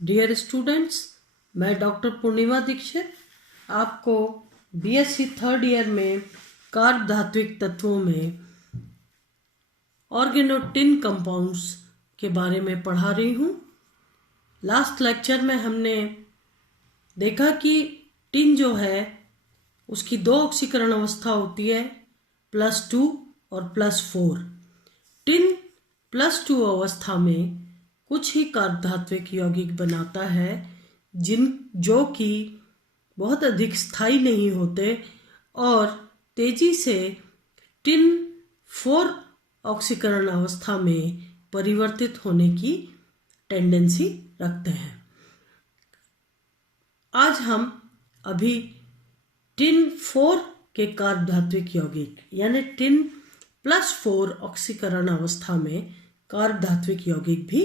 Dear students, मैं doctor पूर्णिमा दीक्षित आपको BSc third year में कार्ब धात्विक तत्वों में ऑर्गेनोटिन कंपाउंड्स के बारे में पढ़ा रही हूँ। लास्ट लेक्चर में हमने देखा कि टिन जो है उसकी दो ऑक्सीकरण अवस्था होती है, +2 और +4। टिन +2 अवस्था में कुछ ही कार्ब धात्विक यौगिक बनाता है जो कि बहुत अधिक स्थायी नहीं होते और तेजी से टिन 4 ऑक्सीकरण अवस्था में परिवर्तित होने की टेंडेंसी रखते हैं। आज हम अभी टिन 4 के कार्ब धात्विक यौगिक यानी टिन +4 ऑक्सीकरण अवस्था में कार्ब धात्विक यौगिक भी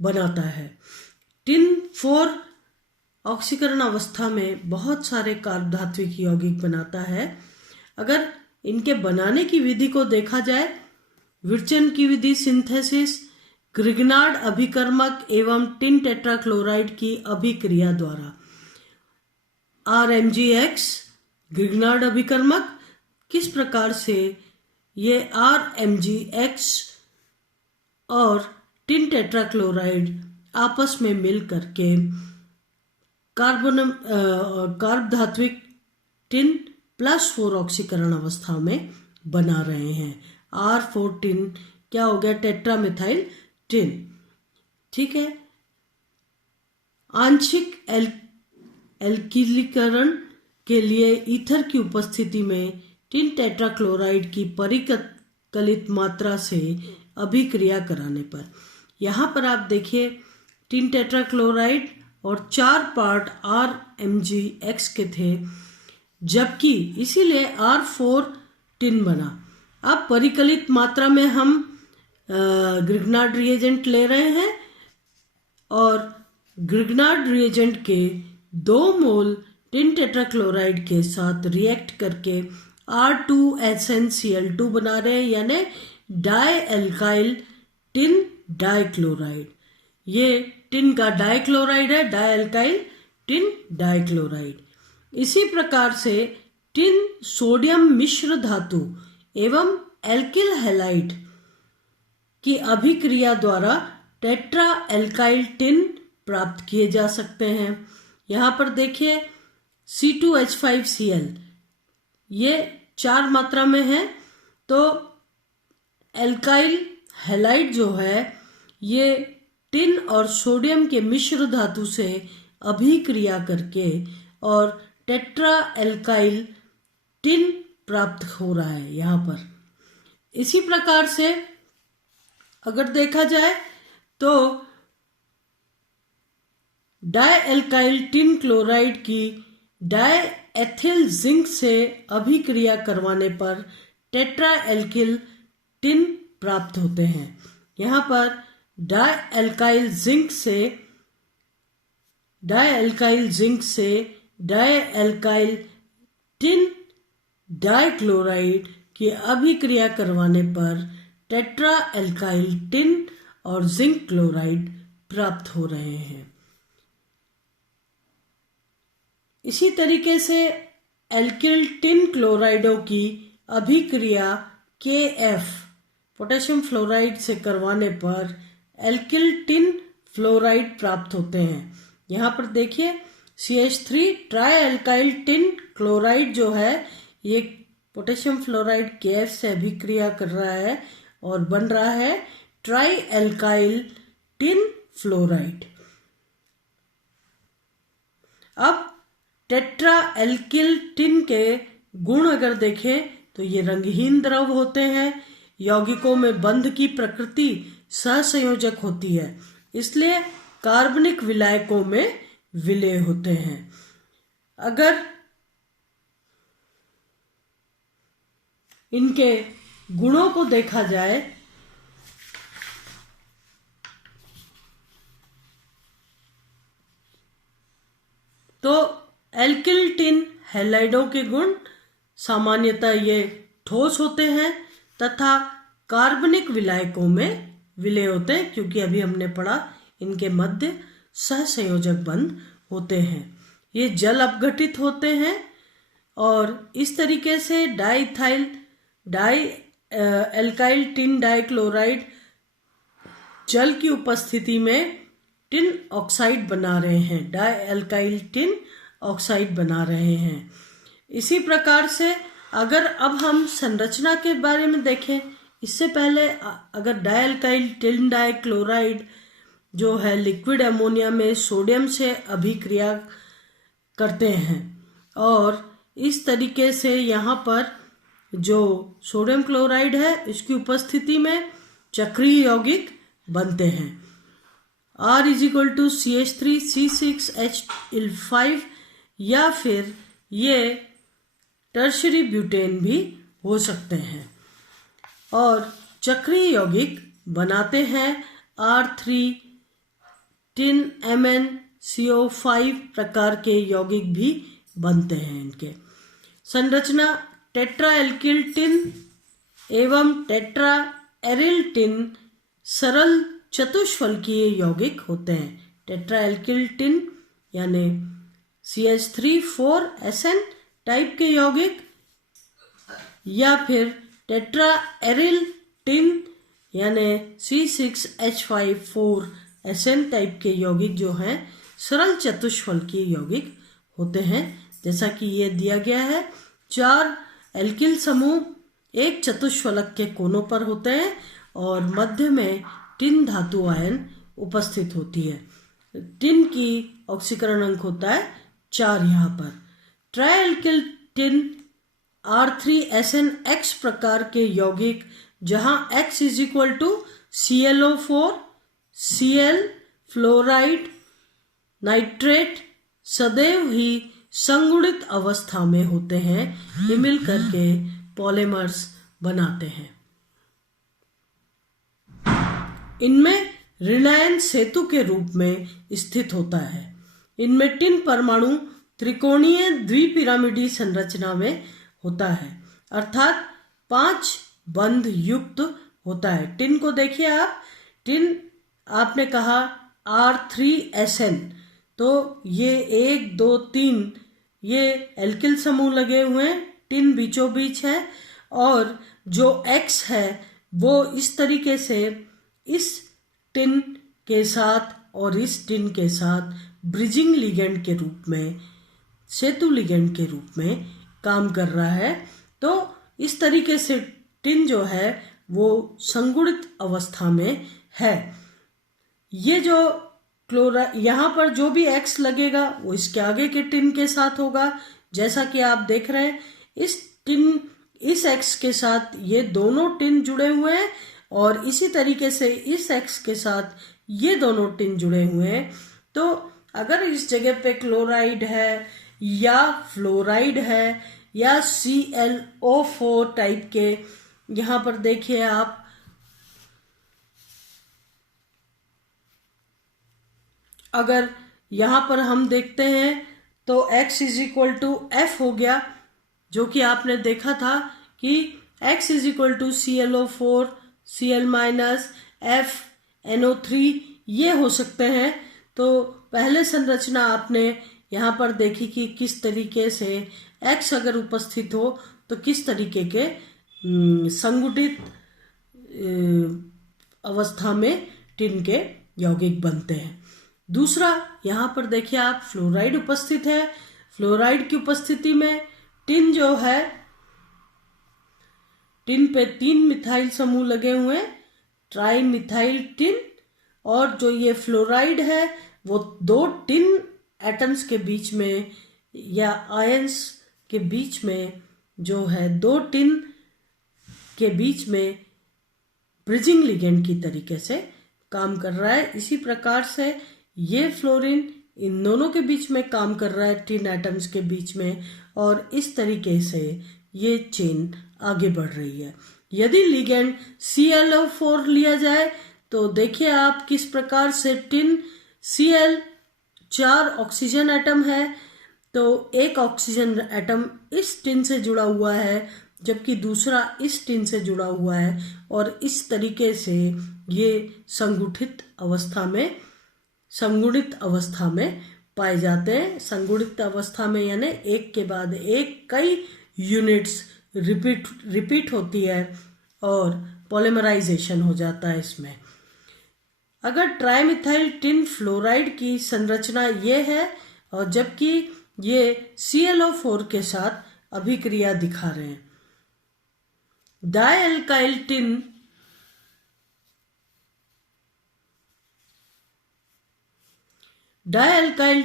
बनाता है। टिन 4 ऑक्सीकरण अवस्था में बहुत सारे कार्ब धात्विक यौगिक बनाता है। अगर इनके बनाने की विधि को देखा जाए, विर्चन की विधि सिंथेसिस, ग्रिग्नार्ड अभिकर्मक एवं टिन टेट्राक्लोराइड की अभिक्रिया द्वारा RMgX ग्रिग्नार्ड अभिकर्मक, किस प्रकार से ये RMgX और टिन टेट्राक्लोराइड आपस में मिल करके कार्ब धात्विक टिन +4 ऑक्सीकरण अवस्था में बना रहे हैं। R4 टिन क्या हो गया? टेट्रामिथाइल टिन। ठीक है। आंशिक एल्किलीकरण के लिए ईथर की उपस्थिति में टिन टेट्राक्लोराइड की परिकलित मात्रा से अभिक्रिया कराने पर, यहाँ पर आप देखिए टिन टेट्राक्लोराइड और 4 पार्ट RMgX के थे, जबकि इसीलिए R4 टिन बना। अब परिकलित मात्रा में हम ग्रिग्नार्ड रिएजेंट ले रहे हैं और ग्रिग्नार्ड रिएजेंट के 2 मोल टिन टेट्राक्लोराइड के साथ रिएक्ट करके R2SnCl2 बना रहे हैं, यानी डाई एल्काइल टिन डाइक्लोराइड। ये टिन का डाइक्लोराइड है, डाई एल्काइल टिन डाइक्लोराइड। इसी प्रकार से टिन सोडियम मिश्र धातु एवं एल्किल हैलाइड की अभिक्रिया द्वारा टेट्रा एल्काइल टिन प्राप्त किए जा सकते हैं। यहाँ पर देखिए C2H5Cl ये 4 मात्रा में है, तो एल्काइल हैलाइड जो है ये टिन और सोडियम के मिश्र धातु से अभिक्रिया करके और टेट्रा एल्काइल टिन प्राप्त हो रहा है यहाँ पर। इसी प्रकार से अगर देखा जाए तो डाई एल्काइल टिन क्लोराइड की डाई एथिल जिंक से अभिक्रिया करवाने पर टेट्रा एल्किल टिन प्राप्त होते हैं। यहाँ पर डाई एल्काइल जिंक से डाई एल्काइल टिन डाइक्लोराइड की अभिक्रिया करवाने पर टेट्रा एल्काइल टिन और जिंक क्लोराइड प्राप्त हो रहे हैं। इसी तरीके से एल्किल टिन क्लोराइडों की अभिक्रिया KF पोटेशियम फ्लोराइड से करवाने पर एल्किल टिन फ्लोराइड प्राप्त होते हैं। यहाँ पर देखिए CH3 try alkyl tin chloride जो है ये पोटेशियम फ्लोराइड KF से अभिक्रिया कर रहा है और बन रहा है ट्राई एल्काइल टिन फ्लोराइड। अब टेट्रा एल्किल टिन के गुण अगर देखें तो ये रंगहीन द्रव होते हैं, यौगिकों में बंध की प्रकृति सहसंयोजक होती है, इसलिए कार्बनिक विलायकों में विलय होते हैं। अगर इनके गुणों को देखा जाए तो एल्किल टिन हैलाइडों के गुण सामान्यतः ये ठोस होते हैं तथा कार्बनिक विलायकों में विलय होते हैं, क्योंकि अभी हमने पढ़ा इनके मध्य सहसंयोजक बंध होते हैं। ये जल अपघटित होते हैं और इस तरीके से एल्काइल टिन डाइक्लोराइड जल की उपस्थिति में टिन ऑक्साइड बना रहे हैं, डाई एल्काइल टिन ऑक्साइड बना रहे हैं। इसी प्रकार से अगर अब हम संरचना के बारे में देखें, इससे पहले अगर डाई एल्काइल टिन डाइक्लोराइड जो है लिक्विड अमोनिया में सोडियम से अभिक्रिया करते हैं और इस तरीके से यहाँ पर जो सोडियम क्लोराइड है इसकी उपस्थिति में चक्रीय यौगिक बनते हैं। R = CH3C6H5 या फिर ये टर्शरी ब्यूटेन भी हो सकते हैं और चक्रीय यौगिक बनाते हैं R3 टिन MnCO5 प्रकार के यौगिक भी बनते हैं। इनके संरचना टेट्रा एल्किल टिन एवं टेट्रा एरिल टिन सरल चतुष्फलकीय यौगिक होते हैं। टेट्रा एल्किल टिन यानी CH3,4SN टाइप के यौगिक या फिर टेट्रा एरिल टिन यानी C6H5,4SN टाइप के यौगिक जो हैं सरल चतुष्फलकीय यौगिक होते हैं। जैसा कि ये दिया गया है, 4 एल्किल समूह एक चतुष्फलक के कोनों पर होते हैं और मध्य में टिन धातु आयन उपस्थित होती है। टिन की ऑक्सीकरण अंक होता है 4 यहाँ पर। ट्राइएल्किल टिन R3SNX प्रकार के यौगिक जहाँ X = ClO4, Cl, fluoride, nitrate सदैव ही संगुणित अवस्था में होते हैं, ये मिलकर के पॉलीमर्स बनाते हैं। इनमें ऋणायन सेतु के रूप में स्थित होता है। इनमें टिन परमाणु त्रिकोणीय द्विपिरामिडी संरचना में होता है, अर्थात 5 बंध युक्त होता है। टिन को देखिए आप, टिन आपने कहा R3SN, तो ये 1, 2, 3 ये एल्किल समूह लगे हुए हैं, टिन बीचों बीच है और जो X है वो इस तरीके से इस टिन के साथ और इस टिन के साथ ब्रिजिंग लिगेंड के रूप में, सेतु लिगेंड के रूप में काम कर रहा है। तो इस तरीके से टिन जो है वो संगुणित अवस्था में है। ये जो यहाँ पर जो भी X लगेगा वो इसके आगे के टिन के साथ होगा। जैसा कि आप देख रहे हैं, इस X के साथ ये दोनों टिन जुड़े हुए हैं और इसी तरीके से इस X के साथ ये दोनों टिन जुड़े हुए हैं। तो अगर इस जगह पे क्लोराइड है या फ्लोराइड है या ClO4 टाइप के, यहाँ पर देखिए आप, अगर यहाँ पर हम देखते हैं तो X = F हो गया, जो कि आपने देखा था कि X = ClO4, Cl- F NO3 ये हो सकते हैं। तो पहले संरचना आपने यहाँ पर देखी कि किस तरीके से X अगर उपस्थित हो तो किस तरीके के संगुटित अवस्था में टिन के यौगिक बनते हैं। दूसरा यहाँ पर देखिए आप, फ्लोराइड उपस्थित है। फ्लोराइड की उपस्थिति में टिन जो है, टिन पे 3 मिथाइल समूह लगे हुए हैं, ट्राई मिथाइल टिन, और जो ये फ्लोराइड है वो 2 टिन एटम्स के बीच में या आयंस के बीच में जो है 2 टिन के बीच में ब्रिजिंग लिगेंड की तरीके से काम कर रहा है। इसी प्रकार से ये फ्लोरीन इन दोनों के बीच में काम कर रहा है, टिन एटम्स के बीच में, और इस तरीके से ये चेन आगे बढ़ रही है। यदि लिगेंड ClO4 लिया जाए तो देखिए आप किस प्रकार से टिन Cl 4 ऑक्सीजन एटम है, तो एक ऑक्सीजन एटम इस टिन से जुड़ा हुआ है जबकि दूसरा इस टिन से जुड़ा हुआ है, और इस तरीके से ये संगुठित अवस्था में संगुणित अवस्था में पाए जाते हैं। संगुणित अवस्था में यानी एक के बाद एक कई यूनिट्स रिपीट होती है और पॉलीमराइजेशन हो जाता है इसमें। अगर ट्राइमिथाइल टिन फ्लोराइड की संरचना ये है और जबकि ये ClO4 के साथ अभिक्रिया दिखा रहे हैं। डायल्काइल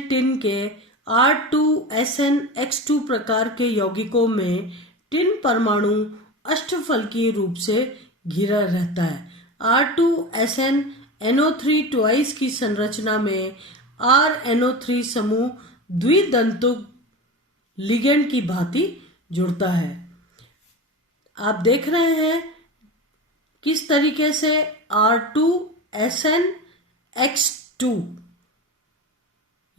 टिन के R2SNX2 प्रकार के यौगिकों में टिन परमाणु अष्टफलकीय रूप से घिरा रहता है। R2SNNO3 ट्वाइस की संरचना में RNO3 समूह द्विदंतुक लिगेंड की भांति जुड़ता है। आप देख रहे हैं किस तरीके से R2SNX2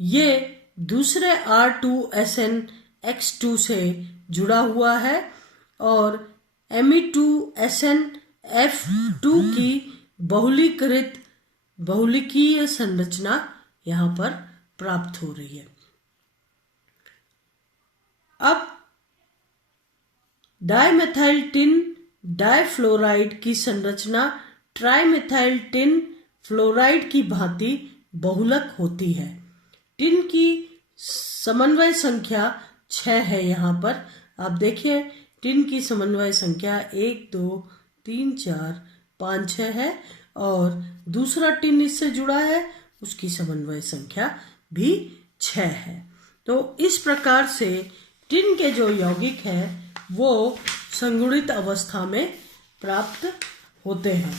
ये दूसरे R2SNX2 से जुड़ा हुआ है और Me2SNF2 की बहुलिकीय संरचना यहाँ पर प्राप्त हो रही है। अब डाइमेथाइल टिन डाइफ्लोराइड की संरचना ट्राइमेथाइल टिन फ्लोराइड की भांति बहुलक होती है। टिन की समन्वय संख्या 6 है। यहाँ पर आप देखिए टिन की समन्वय संख्या 1 2 3 4 5 6 है और दूसरा टिन इससे जुड़ा है, उसकी समन्वय संख्या भी 6 है। तो इस प्रकार से टिन के जो यौगिक है वो संगुणित अवस्था में प्राप्त होते हैं।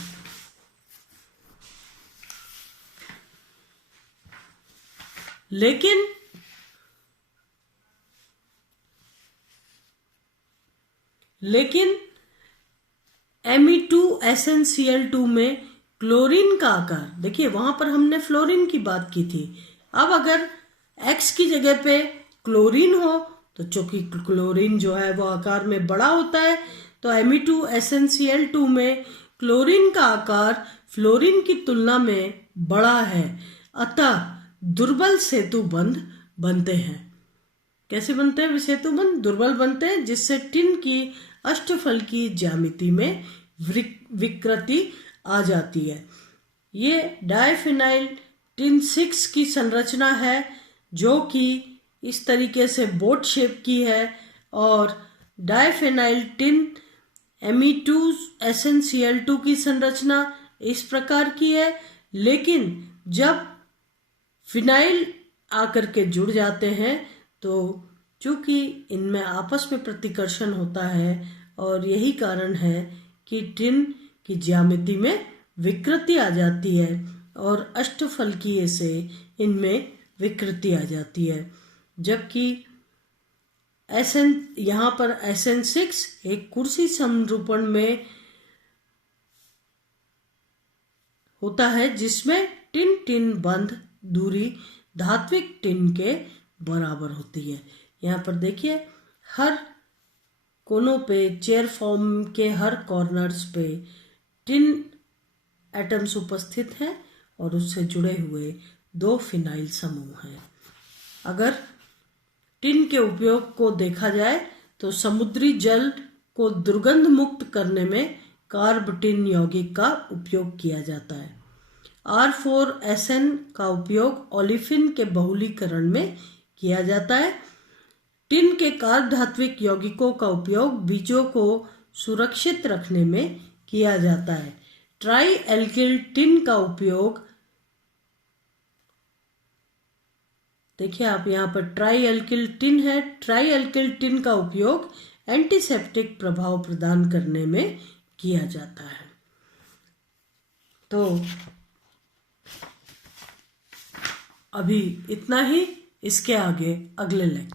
लेकिन Me2SnCl2 में क्लोरीन का आकार देखिए, वहां पर हमने फ्लोरीन की बात की थी। अब अगर X की जगह पे क्लोरीन हो तो चूंकि क्लोरीन जो है वो आकार में बड़ा होता है, तो Me2SnCl2 में क्लोरीन का आकार फ्लोरीन की तुलना में बड़ा है, अतः दुर्बल सेतु बंध बनते हैं। कैसे बनते हैं सेतु बंध? दुर्बल बनते हैं, जिससे टिन की अष्टफलकीय ज्यामिति में विकृति आ जाती है। ये डाइफिनाइल टिन 6 की संरचना है जो कि इस तरीके से बोट शेप की है और डाइफिनाइल टिन Me2SnCl2 की संरचना इस प्रकार की है। लेकिन जब फिनाइल आकर के जुड़ जाते हैं तो चूंकि इनमें आपस में प्रतिकर्षण होता है और यही कारण है कि टिन की ज्यामिति में विकृति आ जाती है और अष्टफलकीय से इनमें विकृति आ जाती है। जबकि यहाँ पर SN6 एक कुर्सी समरूपण में होता है जिसमें टिन टिन बंध दूरी धात्विक टिन के बराबर होती है। यहाँ पर देखिए हर कोनों पे चेयर फॉर्म के हर कॉर्नर्स पे टिन एटम्स उपस्थित हैं और उससे जुड़े हुए 2 फिनाइल समूह हैं। अगर टिन के उपयोग को देखा जाए तो समुद्री जल को दुर्गंध मुक्त करने में कार्ब टिन यौगिक का उपयोग किया जाता है। R4SN का उपयोग ओलिफिन के बहुलीकरण में किया जाता है। टिन के कार्ब धात्विक यौगिकों का उपयोग बीजों को सुरक्षित रखने में किया जाता है। ट्राई एल्किल टिन का उपयोग देखिए आप यहाँ पर ट्राई एल्किल टिन है। ट्राई एल्किल टिन का उपयोग एंटीसेप्टिक प्रभाव प्रदान करने में किया जाता है। तो अभी इतना ही, इसके आगे अगले लेक्चर